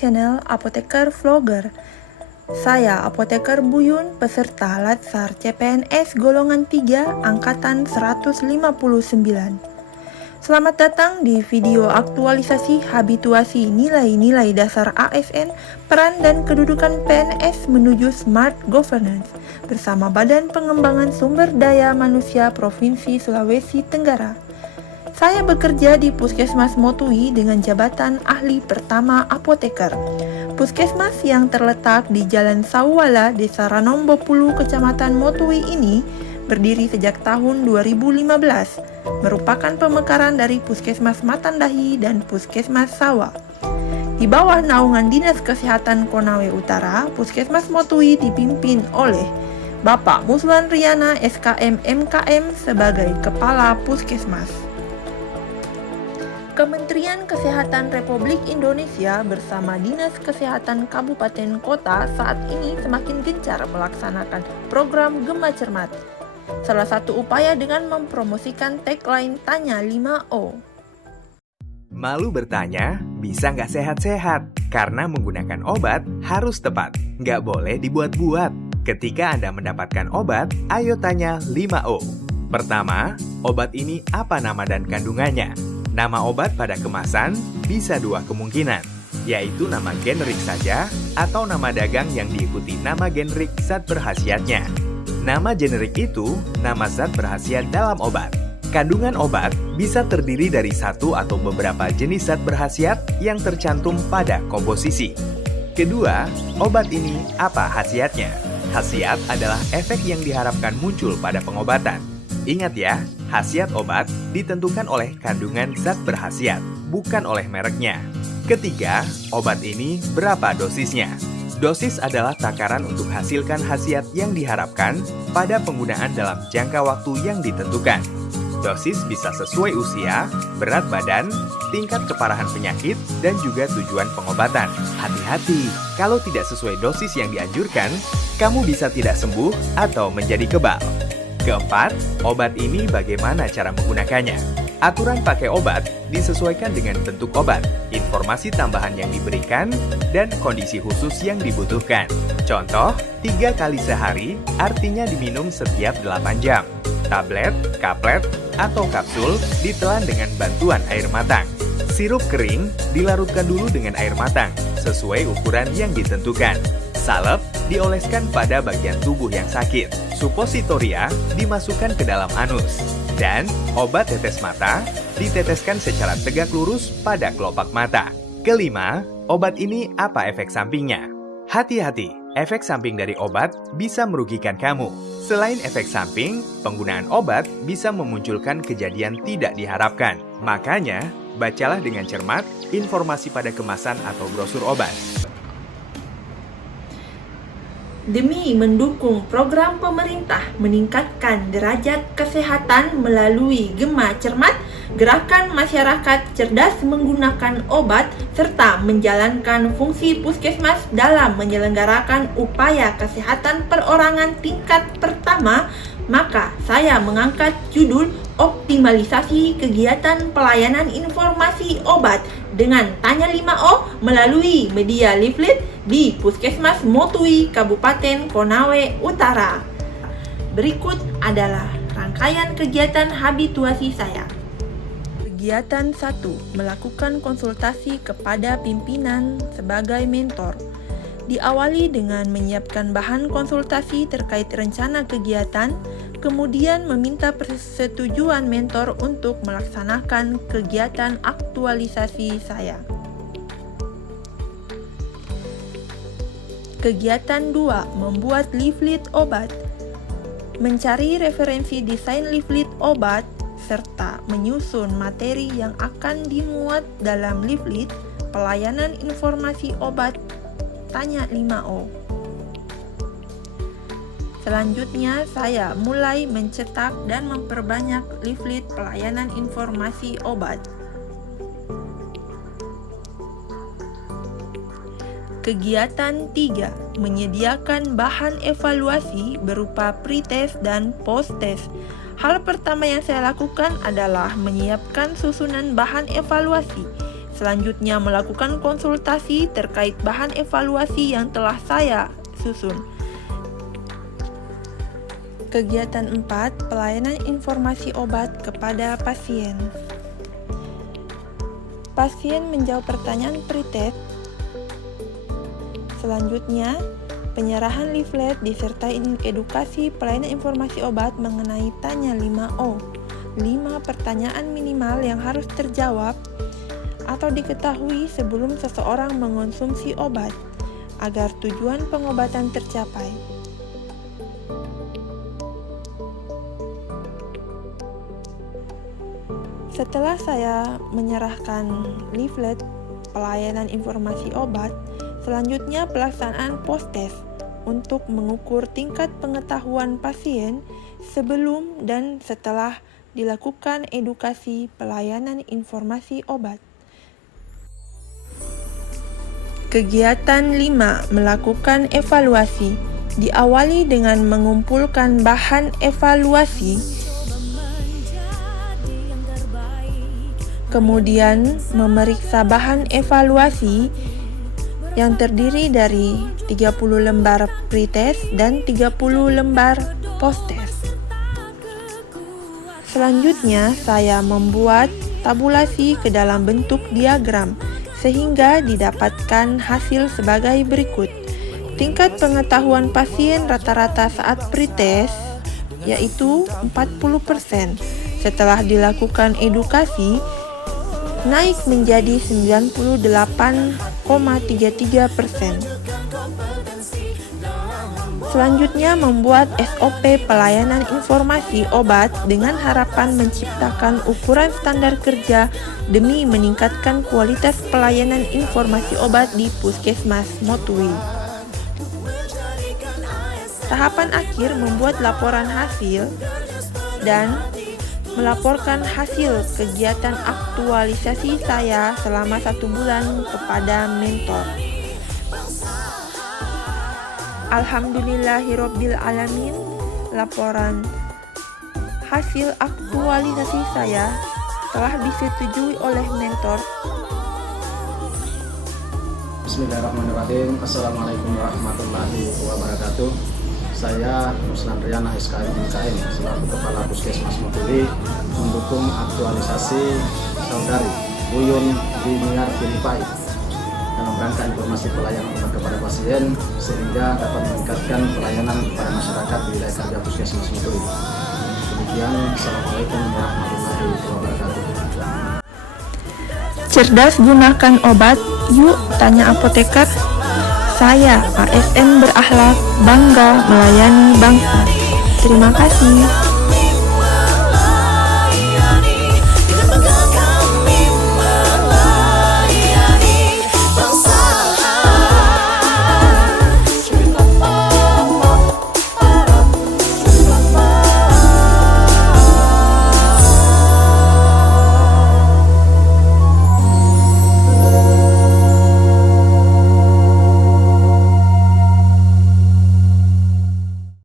channel Apoteker Vlogger. Saya Apoteker Buyun, peserta Latsar CPNS golongan 3 angkatan 159. Selamat datang di video aktualisasi habituasi nilai-nilai dasar ASN, peran dan kedudukan PNS menuju Smart Governance bersama Badan Pengembangan Sumber Daya Manusia Provinsi Sulawesi Tenggara. Saya bekerja di Puskesmas Motui dengan jabatan ahli pertama apoteker. Puskesmas yang terletak di Jalan Sawala, Desa Ranombo Pulu, Kecamatan Motui ini berdiri sejak tahun 2015, merupakan pemekaran dari Puskesmas Matandahi dan Puskesmas Sawa. Di bawah naungan Dinas Kesehatan Konawe Utara, Puskesmas Motui dipimpin oleh Bapak Muslan Riana SKM MKM sebagai Kepala Puskesmas. Kementerian Kesehatan Republik Indonesia bersama Dinas Kesehatan Kabupaten Kota saat ini semakin gencar melaksanakan program Gema Cermat. Salah satu upaya dengan mempromosikan tagline Tanya 5O. Malu bertanya, bisa nggak sehat-sehat? Karena menggunakan obat harus tepat, nggak boleh dibuat-buat. Ketika Anda mendapatkan obat, ayo tanya 5O. Pertama, obat ini apa nama dan kandungannya? Nama obat pada kemasan bisa dua kemungkinan, yaitu nama generik saja atau nama dagang yang diikuti nama generik zat berkhasiatnya. Nama generik itu nama zat berkhasiat dalam obat. Kandungan obat bisa terdiri dari satu atau beberapa jenis zat berkhasiat yang tercantum pada komposisi. Kedua, obat ini apa khasiatnya? Khasiat adalah efek yang diharapkan muncul pada pengobatan. Ingat ya, khasiat obat ditentukan oleh kandungan zat berkhasiat, bukan oleh mereknya. Ketiga, obat ini berapa dosisnya? Dosis adalah takaran untuk hasilkan khasiat yang diharapkan pada penggunaan dalam jangka waktu yang ditentukan. Dosis bisa sesuai usia, berat badan, tingkat keparahan penyakit, dan juga tujuan pengobatan. Hati-hati, kalau tidak sesuai dosis yang dianjurkan, kamu bisa tidak sembuh atau menjadi kebal. Keempat, obat ini bagaimana cara menggunakannya? Aturan pakai obat disesuaikan dengan bentuk obat, informasi tambahan yang diberikan, dan kondisi khusus yang dibutuhkan. Contoh, 3 kali sehari artinya diminum setiap 8 jam. Tablet, kaplet, atau kapsul ditelan dengan bantuan air matang. Sirup kering dilarutkan dulu dengan air matang, sesuai ukuran yang ditentukan. Salep dioleskan pada bagian tubuh yang sakit. Supositoria dimasukkan ke dalam anus. Dan obat tetes mata diteteskan secara tegak lurus pada kelopak mata. Kelima, obat ini apa efek sampingnya? Hati-hati, efek samping dari obat bisa merugikan kamu. Selain efek samping, penggunaan obat bisa memunculkan kejadian tidak diharapkan. Makanya, bacalah dengan cermat informasi pada kemasan atau brosur obat. Demi mendukung program pemerintah meningkatkan derajat kesehatan melalui Gema Cermat, gerakan masyarakat cerdas menggunakan obat, serta menjalankan fungsi puskesmas dalam menyelenggarakan upaya kesehatan perorangan tingkat pertama, maka saya mengangkat judul optimalisasi kegiatan pelayanan informasi obat dengan Tanya 5O melalui media leaflet di Puskesmas Motui, Kabupaten Konawe Utara. Berikut adalah rangkaian kegiatan habituasi saya. Kegiatan 1. Melakukan konsultasi kepada pimpinan sebagai mentor. Diawali dengan menyiapkan bahan konsultasi terkait rencana kegiatan, kemudian meminta persetujuan mentor untuk melaksanakan kegiatan aktualisasi saya. Kegiatan 2. Membuat leaflet obat. Mencari referensi desain leaflet obat, serta menyusun materi yang akan dimuat dalam leaflet pelayanan informasi obat Tanya 5O. Selanjutnya, saya mulai mencetak dan memperbanyak leaflet pelayanan informasi obat. Kegiatan 3. Menyediakan bahan evaluasi berupa pre-test dan post-test. Hal pertama yang saya lakukan adalah menyiapkan susunan bahan evaluasi. Selanjutnya, melakukan konsultasi terkait bahan evaluasi yang telah saya susun. Kegiatan 4, pelayanan informasi obat kepada pasien. Pasien menjawab pertanyaan pretest. Selanjutnya, penyerahan leaflet disertai edukasi pelayanan informasi obat mengenai tanya 5O. 5 pertanyaan minimal yang harus terjawab atau diketahui sebelum seseorang mengonsumsi obat agar tujuan pengobatan tercapai. Setelah saya menyerahkan leaflet pelayanan informasi obat, selanjutnya pelaksanaan post-test untuk mengukur tingkat pengetahuan pasien sebelum dan setelah dilakukan edukasi pelayanan informasi obat. Kegiatan 5, melakukan evaluasi. Diawali dengan mengumpulkan bahan evaluasi, kemudian memeriksa bahan evaluasi yang terdiri dari 30 lembar pretest dan 30 lembar post-test. Selanjutnya, saya membuat tabulasi ke dalam bentuk diagram sehingga didapatkan hasil sebagai berikut. Tingkat pengetahuan pasien rata-rata saat pretest yaitu 40%. Setelah dilakukan edukasi, naik menjadi 98,33%. Selanjutnya, membuat SOP pelayanan informasi obat dengan harapan menciptakan ukuran standar kerja demi meningkatkan kualitas pelayanan informasi obat di Puskesmas Motui. Tahapan akhir membuat laporan hasil dan melaporkan hasil kegiatan aktualisasi saya selama 1 bulan kepada mentor. Alhamdulillahirabbil alamin, laporan hasil aktualisasi saya telah disetujui oleh mentor. Bismillahirrahmanirrahim. Assalamualaikum warahmatullahi wabarakatuh. Saya Ruslan Riana SKM MKM selaku Kepala Puskesmas Motui mendukung aktualisasi saudari Buyun Diniar Pilipai dalam rangka informasi pelayanan obat kepada pasien sehingga dapat meningkatkan pelayanan kepada masyarakat di wilayah kerja Puskesmas Motui. Demikian, Assalamualaikum warahmatullahi wabarakatuh. Cerdas gunakan obat, yuk tanya apoteker. Saya ASN berakhlak, bangga melayani bangsa. Terima kasih.